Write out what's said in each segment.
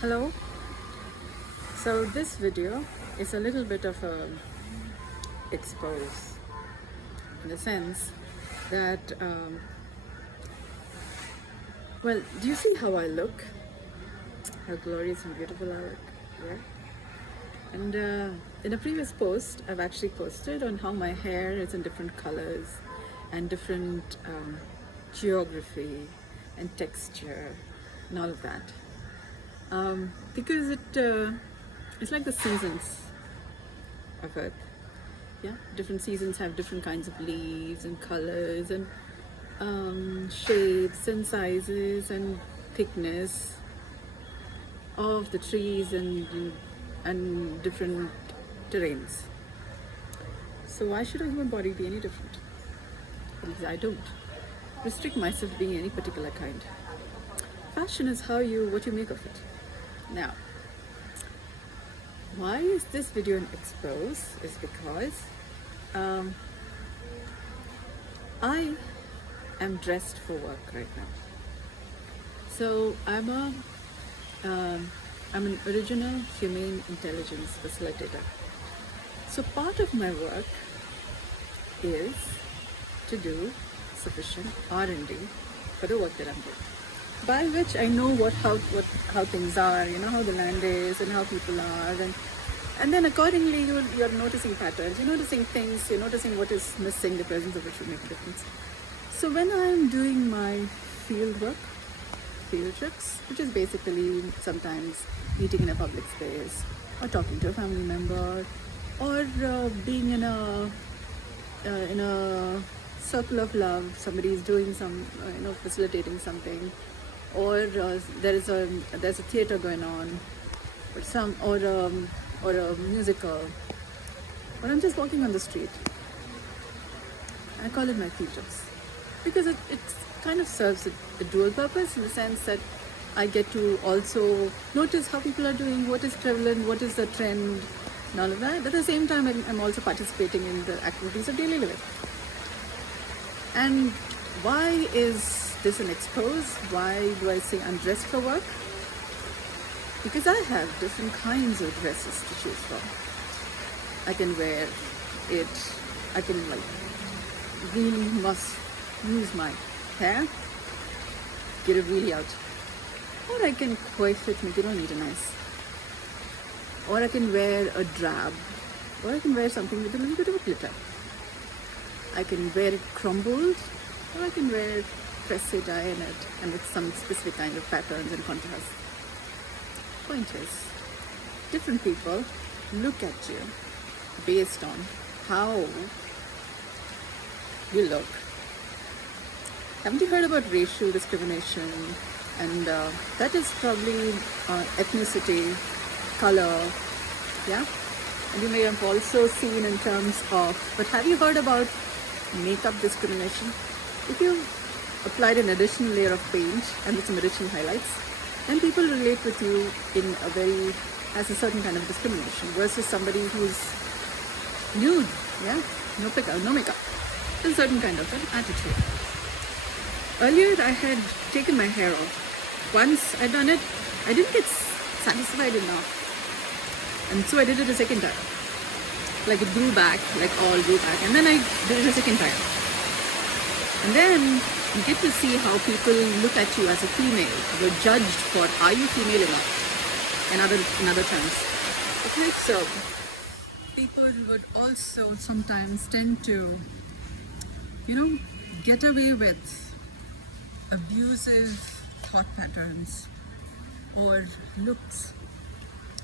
Hello. So this video is a little bit of a expose in the sense that well, do you see how I look? How glorious and beautiful I look, yeah? And in a previous post, I've actually posted on how my hair is in different colors and different geography and texture and all of that. Because it's like the seasons of Earth. Yeah, different seasons have different kinds of leaves and colors and shapes and sizes and thickness of the trees and different terrains. So why should a human body be any different? Because I don't restrict myself to being any particular kind. Fashion is what you make of it. Now, why is this video an expose? Is because I am dressed for work right now. So I'm an original humane intelligence facilitator. So part of my work is to do sufficient R&D for the work that I'm doing. By which I know how things are, how the land is and how people are, and then accordingly you're noticing patterns, you're noticing things, you're noticing what is missing, the presence of which will make a difference. So when I'm doing my field work, field trips, which is basically sometimes meeting in a public space or talking to a family member or being in a circle of love, somebody is doing some, facilitating something, or there's a theater going on, or a musical, or I'm just walking on the street. I call it my field trips because it kind of serves a dual purpose in the sense that I get to also notice how people are doing, what is prevalent, what is the trend, and all of that. At the same time, I'm also participating in the activities of daily living. And why is this an expose? Why do I say I'm dressed for work? Because I have different kinds of dresses to choose from. I can wear it, I can really must use my hair, get it really out. Or I can coif it, make it all neat and nice. Or I can wear a drab, or I can wear something with a little bit of a glitter. I can wear it crumbled, or I can wear press it, iron it, and with some specific kind of patterns and contrast. Point is, different people look at you based on how you look. Haven't you heard about racial discrimination? And that is probably ethnicity, color, yeah? And you may have also seen in terms of, but have you heard about makeup discrimination? If you applied an additional layer of paint and with some additional highlights, then people relate with you as a certain kind of discrimination versus somebody who's nude, yeah? No makeup. It's a certain kind of an attitude. Earlier I had taken my hair off. Once I'd done it, I didn't get satisfied enough. And so I did it a second time. Like it grew back, and then I did it a second time. And then you get to see how people look at you as a female. You're judged for, are you female enough? In other terms. Okay, so people would also sometimes tend to, get away with abusive thought patterns or looks,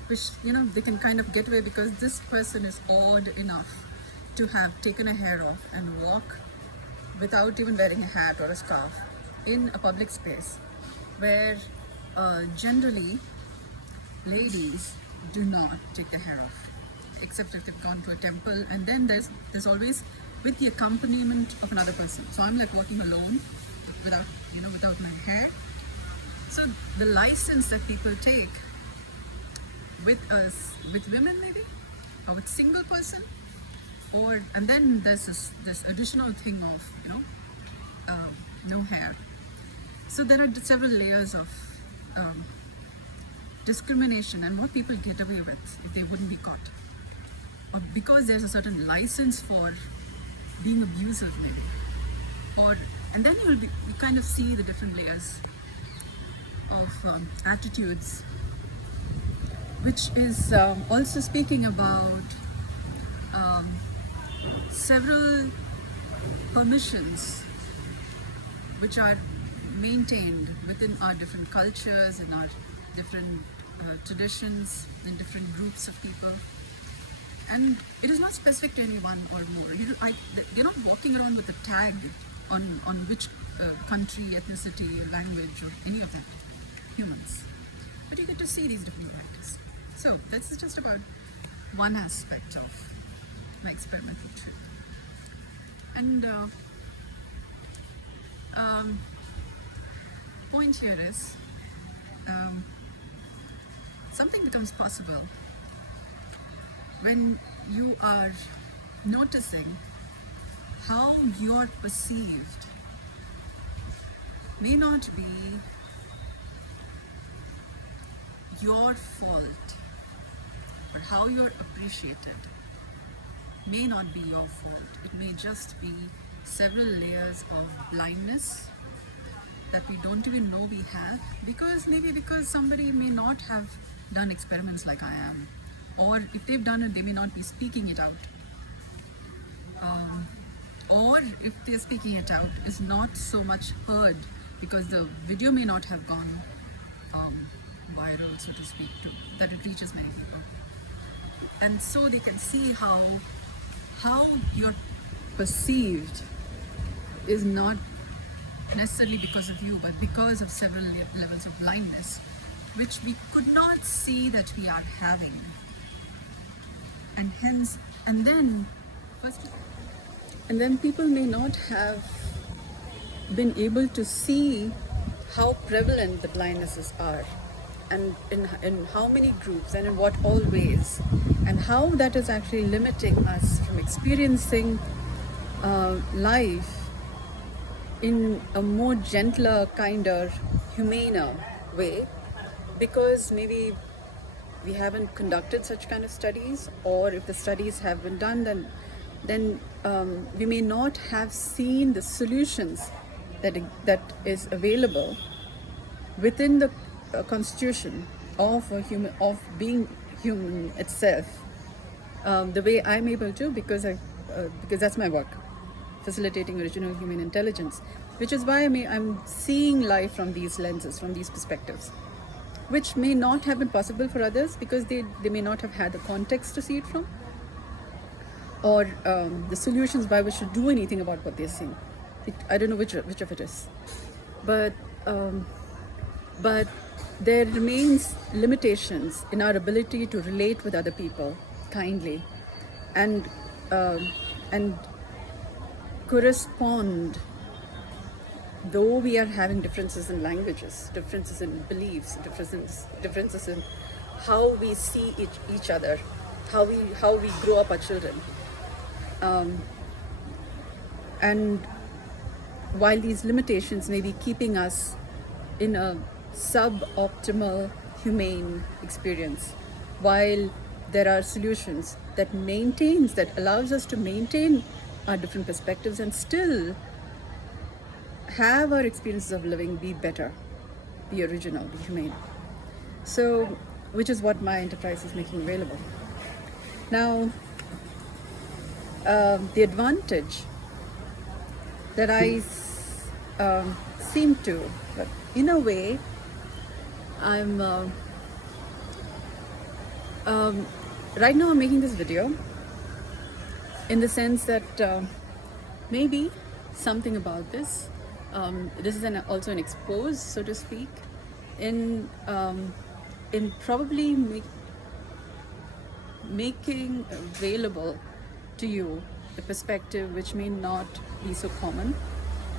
which they can kind of get away because this person is odd enough to have taken a hair off and walk without even wearing a hat or a scarf in a public space where generally ladies do not take their hair off, except if they've gone to a temple, and then there's always with the accompaniment of another person. So I'm like walking alone without my hair. So the license that people take with women maybe, or with single person, and then there's this additional thing of no hair. So there are several layers of discrimination and what people get away with if they wouldn't be caught, or because there's a certain license for being abusive maybe, or and then you kind of see the different layers of attitudes, which is also speaking about several permissions which are maintained within our different cultures and our different traditions in different groups of people. And it is not specific to any one or more. You're not walking around with a tag on which country, ethnicity, or language, or any of that, humans. But you get to see these different varieties. So that's just about one aspect of my experimental trip. And point here is something becomes possible when you are noticing how you're perceived may not be your fault, but how you're appreciated may not be your fault. It may just be several layers of blindness that we don't even know we have, because somebody may not have done experiments like I am, or if they've done it, they may not be speaking it out, or if they're speaking it out, is not so much heard because the video may not have gone viral, so to speak, that it reaches many people, and so they can see how you're perceived is not necessarily because of you, but because of several levels of blindness, which we could not see that we are having. And hence, and then people may not have been able to see how prevalent the blindnesses are, and in how many groups and in what all ways, and how that is actually limiting us from experiencing life in a more gentler, kinder, humaner way, because maybe we haven't conducted such kind of studies, or if the studies have been done, then we may not have seen the solutions that is available within the constitution of a human, of being human itself, the way I'm able to, because that's my work, facilitating original human intelligence, which is why I'm seeing life from these lenses, from these perspectives, which may not have been possible for others because they may not have had the context to see it from, or the solutions by which to do anything about what they're seeing. I don't know which of it is, but there remains limitations in our ability to relate with other people kindly and correspond, though we are having differences in languages, differences in beliefs, differences in how we see each other, how we grow up our children, and while these limitations may be keeping us in a suboptimal humane experience, while there are solutions that allows us to maintain our different perspectives and still have our experiences of living be better, be original, be humane. So, which is what my enterprise is making available. Now, the advantage that I seem to, but in a way, I'm right now I'm making this video in the sense that maybe something about this. This is also an expose, so to speak, in probably making available to you a perspective which may not be so common,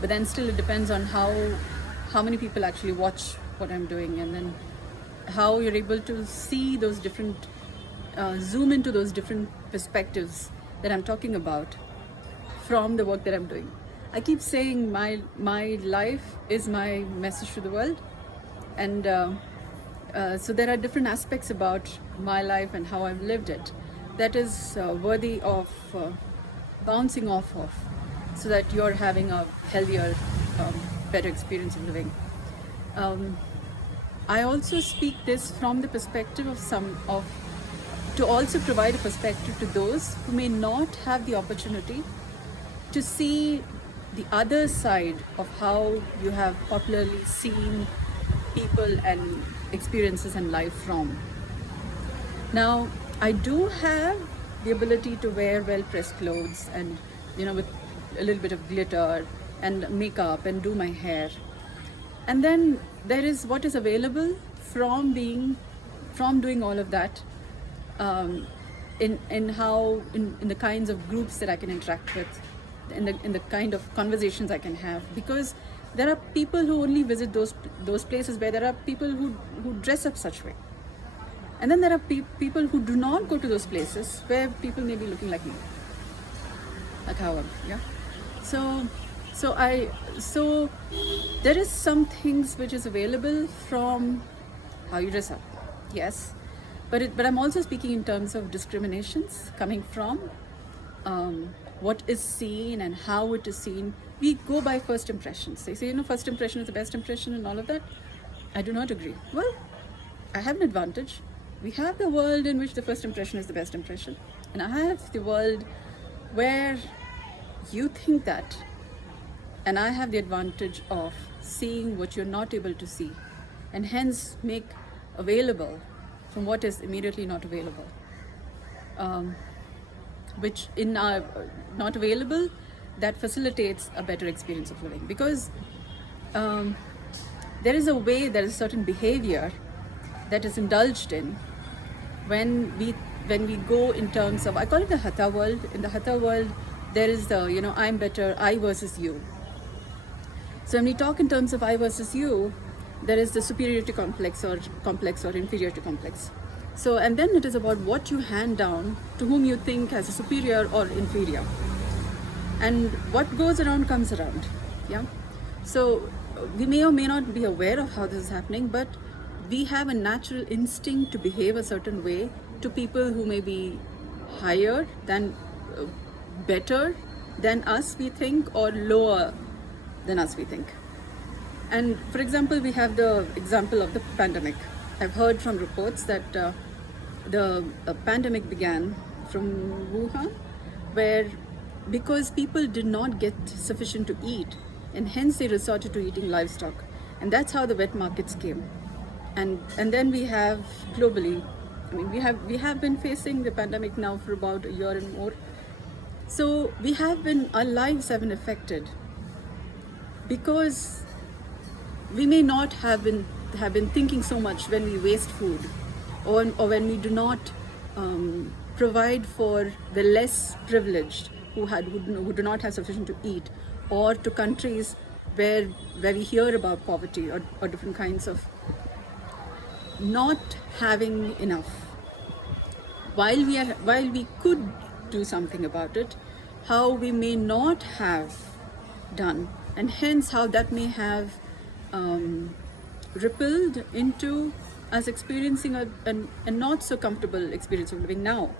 but then still it depends on how many people actually watch what I'm doing, and then how you're able to see those different, zoom into those different perspectives that I'm talking about from the work that I'm doing. I keep saying my life is my message to the world, and So there are different aspects about my life and how I've lived it that is worthy of bouncing off of, so that you're having a healthier, better experience of living. I also speak this from the perspective of to also provide a perspective to those who may not have the opportunity to see the other side of how you have popularly seen people and experiences in life from. Now, I do have the ability to wear well-pressed clothes and, with a little bit of glitter and makeup and do my hair. And then there is what is available from doing all of that, in the kinds of groups that I can interact with, in the kind of conversations I can have, because there are people who only visit those places where there are people who dress up such way, and then there are people who do not go to those places where people may be looking like me, like how yeah. So there is some things which is available from how you dress up, yes, but I'm also speaking in terms of discriminations coming from what is seen and how it is seen. We go by first impressions. They say, first impression is the best impression and all of that. I do not agree. Well, I have an advantage. We have the world in which the first impression is the best impression, and I have the world where you think that, and I have the advantage of seeing what you're not able to see, and hence make available from what is immediately not available, which in our not available, that facilitates a better experience of living, because there is a certain behavior that is indulged in when we go in terms of, I call it the hatha world. In the hatha world, there is the, I'm better, I versus you. So when we talk in terms of I versus you, there is the superiority complex or inferiority complex. So, and then it is about what you hand down to whom you think as a superior or inferior. And what goes around comes around, yeah? So we may or may not be aware of how this is happening, but we have a natural instinct to behave a certain way to people who may be higher than, better than us, we think, or lower than us, we think. And for example, we have the example of the pandemic. I've heard from reports that the pandemic began from Wuhan, where because people did not get sufficient to eat, and hence they resorted to eating livestock, and that's how the wet markets came. And then we have globally, we have been facing the pandemic now for about a year and more. So our lives have been affected because we may not have been thinking so much when we waste food, or when we do not provide for the less privileged who do not have sufficient to eat, or to countries where we hear about poverty or different kinds of not having enough. While we could do something about it, how we may not have done, and hence how that may have rippled into us experiencing a not so comfortable experience of living now,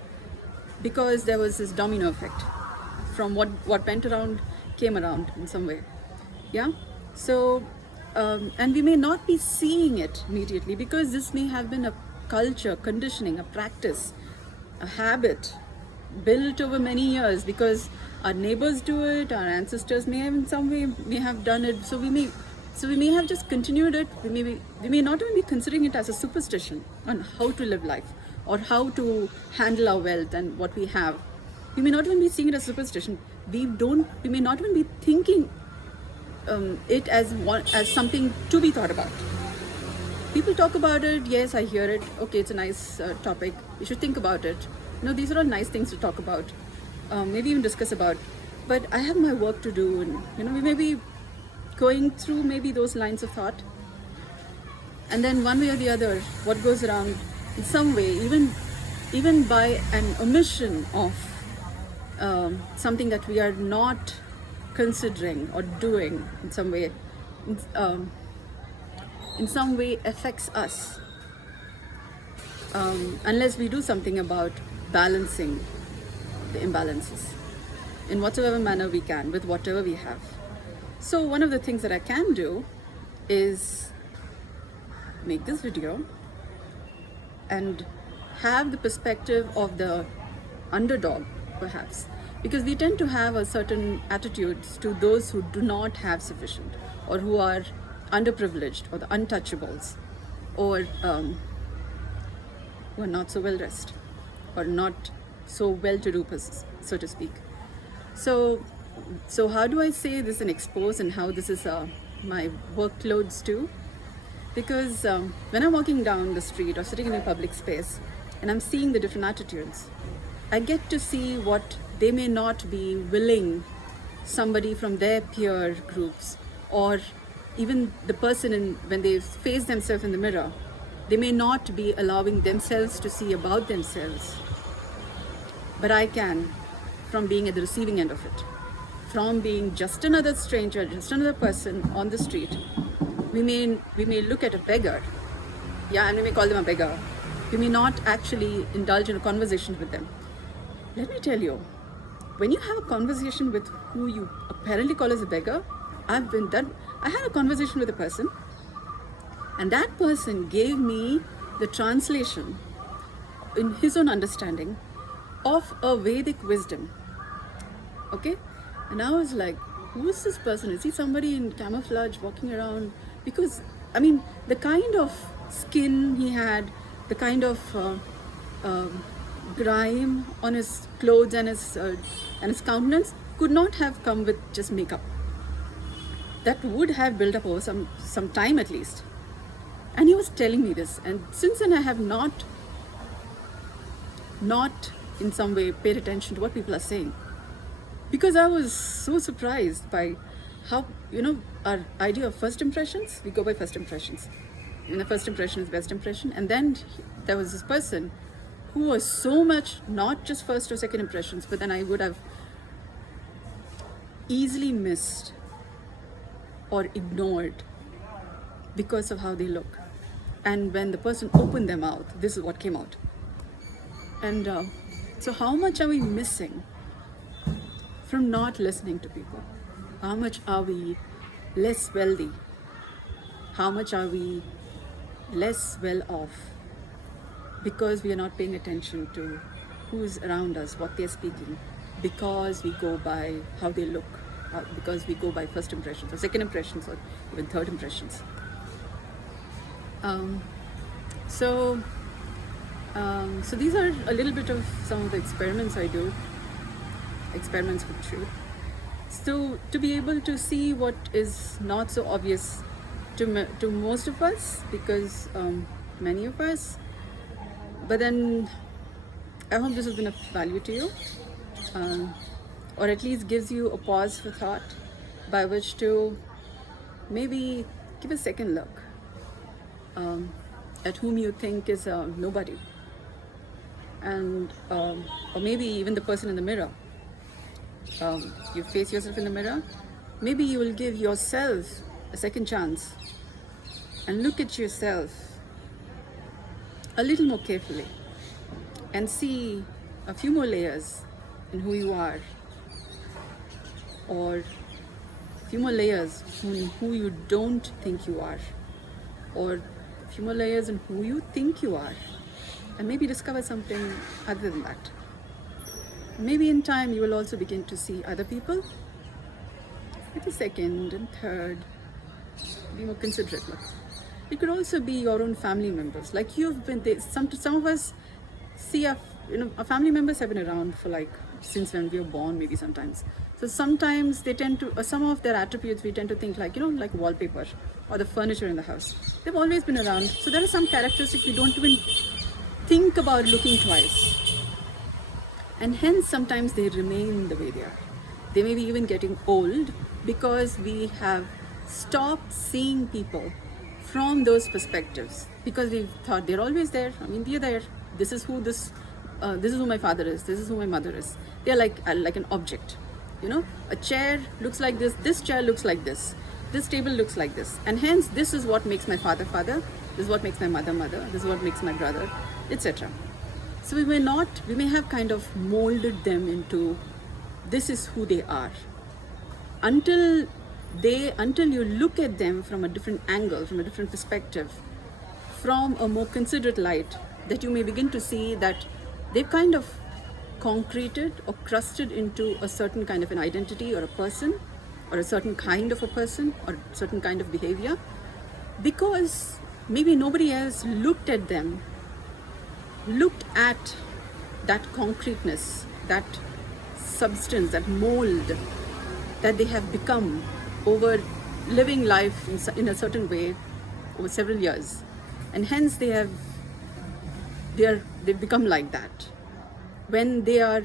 because there was this domino effect from what went around came around in some way, yeah. So and we may not be seeing it immediately, because this may have been a culture, conditioning, a practice, a habit built over many years, because our neighbors do it, our ancestors may have in some way may have done it, so we may have just continued it. We may not even be considering it as a superstition on how to live life or how to handle our wealth and what we have. We may not even be seeing it as superstition. We may not even be thinking it as something to be thought about. People talk about it, yes, I hear it, okay, it's a nice topic, you should think about it. These are all nice things to talk about, maybe even discuss about, but I have my work to do, and we may be going through maybe those lines of thought, and then one way or the other, what goes around in some way, even by an omission of something that we are not considering or doing in some way affects us. unless we do something about balancing the imbalances in whatever manner we can with whatever we have. So one of the things that I can do is make this video and have the perspective of the underdog, perhaps, because we tend to have a certain attitudes to those who do not have sufficient, or who are underprivileged, or the untouchables, or who are not so well dressed, or not so well-to-do, so to speak. So how do I say this and expose, and how this is my workloads too? Because when I'm walking down the street or sitting in a public space and I'm seeing the different attitudes, I get to see what they may not be willing somebody from their peer groups, or even the person when they face themselves in the mirror, they may not be allowing themselves to see about themselves. But I can, from being at the receiving end of it, from being just another stranger, just another person on the street. We may look at a beggar, and we may call them a beggar. We may not actually indulge in a conversation with them. Let me tell you, when you have a conversation with who you apparently call as a beggar, I had a conversation with a person, and that person gave me the translation in his own understanding of a Vedic wisdom. Okay? And I was like, who is this person? Is he somebody in camouflage walking around? Because, the kind of skin he had, the kind of grime on his clothes and his countenance could not have come with just makeup. That would have built up over some time at least. And he was telling me this, and since then I have not in some way paid attention to what people are saying, because I was so surprised by how, our idea of first impressions, we go by first impressions. And the first impression is best impression. And then there was this person who was so much not just first or second impressions, but then I would have easily missed or ignored because of how they look. And when the person opened their mouth, this is what came out. And so how much are we missing from not listening to people? How much are we less wealthy? How much are we less well off because we are not paying attention to who's around us, what they're speaking, because we go by how they look, because we go by first impressions or second impressions or even third impressions. So these are a little bit of some of the experiments I do, experiments with truth. So to be able to see what is not so obvious to most of us, because many of us, but then I hope this has been of value to you, or at least gives you a pause for thought by which to maybe give a second look at whom you think is a nobody, and or maybe even the person in the mirror. You face yourself in the mirror, maybe you will give yourself a second chance and look at yourself a little more carefully and see a few more layers in who you are, or a few more layers in who you don't think you are, or a few more layers in who you think you are, and maybe discover something other than that. Maybe in time you will also begin to see other people with a second and third, be more considerate look. It could also be your own family members. Like you've been there. Some of us see our family members have been around for since when we were born, maybe sometimes. So sometimes they tend to, some of their attributes we tend to think like wallpaper or the furniture in the house. They've always been around. So there are some characteristics we don't even think about looking twice. And hence sometimes they remain the way they are. They may be even getting old because we have stopped seeing people from those perspectives, because we've thought they're always there. They're there. This is who this is who my father is. This is who my mother is. They're like an object. A chair looks like this. This chair looks like this. This table looks like this. And hence this is what makes my father, This is what makes my mother mother. This is what makes my brother, etc. So we may have kind of molded them into this is who they are until you look at them from a different angle, from a different perspective, from a more considerate light, that you may begin to see that they've kind of concreted or crusted into a certain kind of an identity or a person, or a certain kind of a person, or a certain kind of behavior, because maybe nobody else looked at them, looked at that concreteness, that substance, that mold that they have become over living life in a certain way over several years, and hence they've become like that. When they are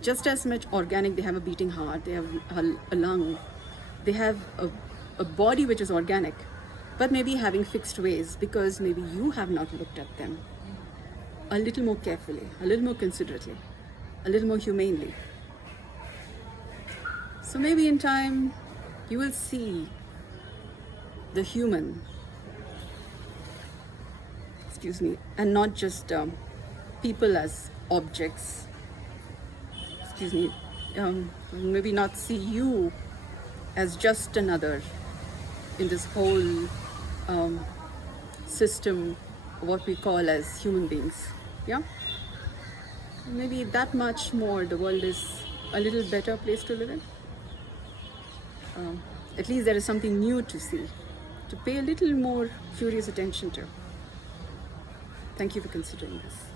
just as much organic, they have a beating heart, they have a lung, they have a body which is organic, but maybe having fixed ways, because maybe you have not looked at them a little more carefully, a little more considerately, a little more humanely. So maybe in time you will see the human, and not just people as objects, maybe not see you as just another in this whole system, what we call as human beings. Yeah, maybe that much more the world is a little better place to live in. At least there is something new to see, to pay a little more curious attention to. Thank you for considering this.